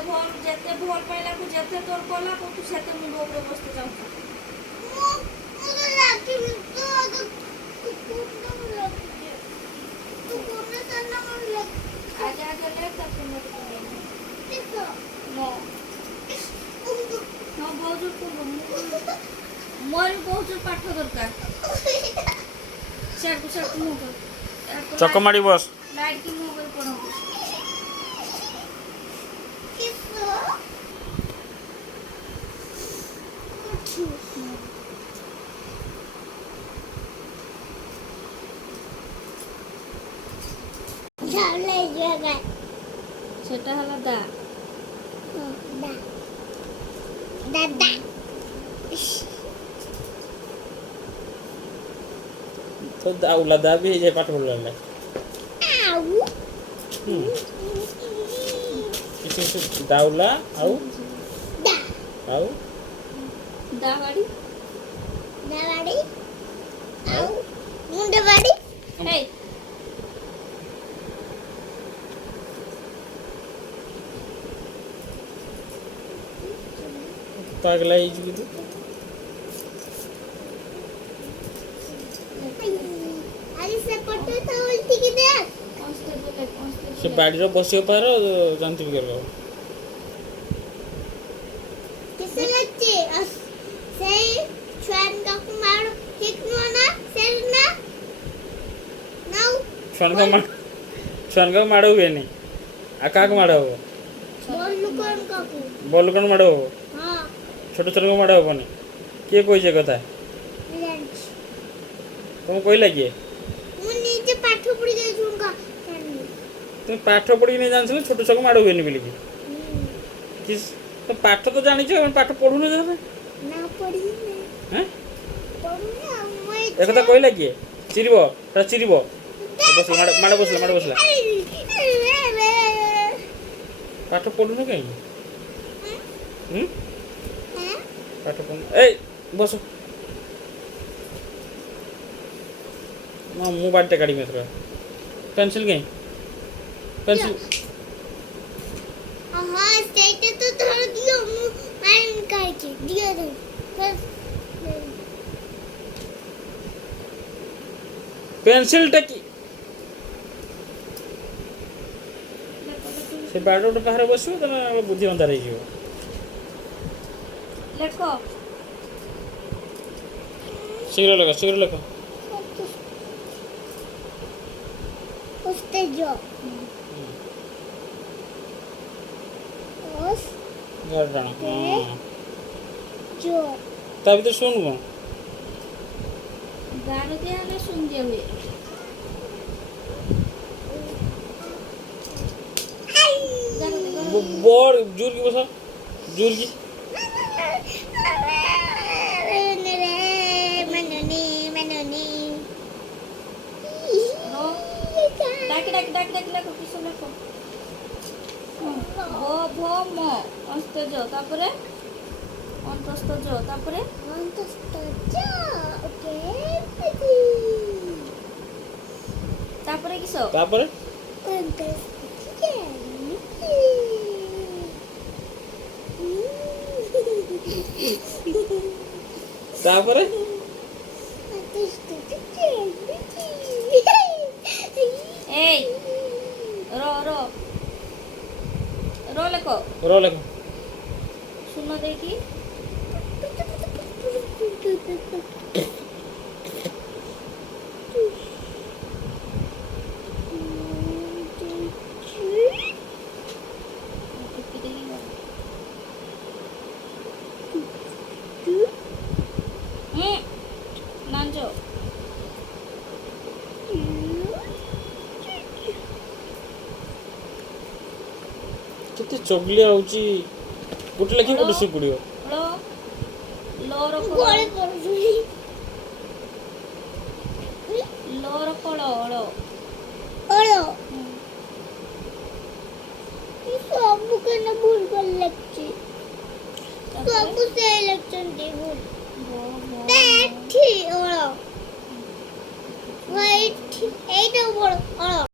ଯେତେ ଭଲ ପାଇଲାକୁ ଯେତେ ତୋର କଲାକୁ ତୁ ସେତେ ମୁଣ୍ଡ ଉପରେ ବସିତେ ଚାହୁଁଛୁ। ଆଗେ ଆଗେ ଲେଖ ତାପରେ ମତେ नो हाँ बहुत जोर मोर बहुत जोर पाठ दरकार सेट मुंह कर चकमाड़ी बस लाइट की मुंह कर पढ़ो সেটা হলো দা दादा तो दाउला दा भी जे पाठ बोलला ना आउ किसी दाउला आउ दा आउ दावाड़ी आउ मुंडवाड़ी हे पागला ही जी तू अरे से पट्टो तो उल्टी की दे से बाड़ी रो बसियो पार जानती भी करबो किसे लच्चे से छुआन का कुमार ठीक नो ना सेल ना नाउ छुआन का माड़ो हुए नहीं आका को माड़ो बोल कौन माड़ो हां छोट छोट को माड़ो होबनी के कोइ जे कथा तुम कहला किए मु नीचे पाठ पढ़ी जाई छुंगा तुम पाठ पढ़ी नहीं जान छोट छोट को माड़ो हुए नहीं बोली किस तो पाठ तो जानि छ पाठ पढु न जाने ना पढ़ी ने हैं पढ़ू ना मैं एक कथा कहला किए चिरिबो ता चिरिबो बस माड़ बसला पाठ पढु न कहीं पाठ पढु ए बस मु बाटे काढी में थोड़ा पेंसिल कहीं पेंसिल हां स्टेट तो थोड़ा दियो मु माइन काई के दियो दे पेंसिल टकी से बाडोट बाहर बसु त बुद्धि अंधार हो जिवो लेखो शीघ्र लगा उसते जो उस गाड़ाना जो ता भीतर सुन को गानो के आले सुन दिया हुए बोर जोर की बसा जोर की नो डाक लेखो किस लेखो भो म अस्त जो तापरे अंतस्त जो तापरे ओके तापरे किसो तापर तापर ए रो लेखो सुनो देखी नांजो केते चोगली आउची गुटे लखी गुटे सु गुडियो लो लोर गोळे करू लोर कोलो ओलो ओलो सब कने भूल कर लगची सब से इलेक्शन दे भूल बैठी ओलो वाइट एटा बोलो ओलो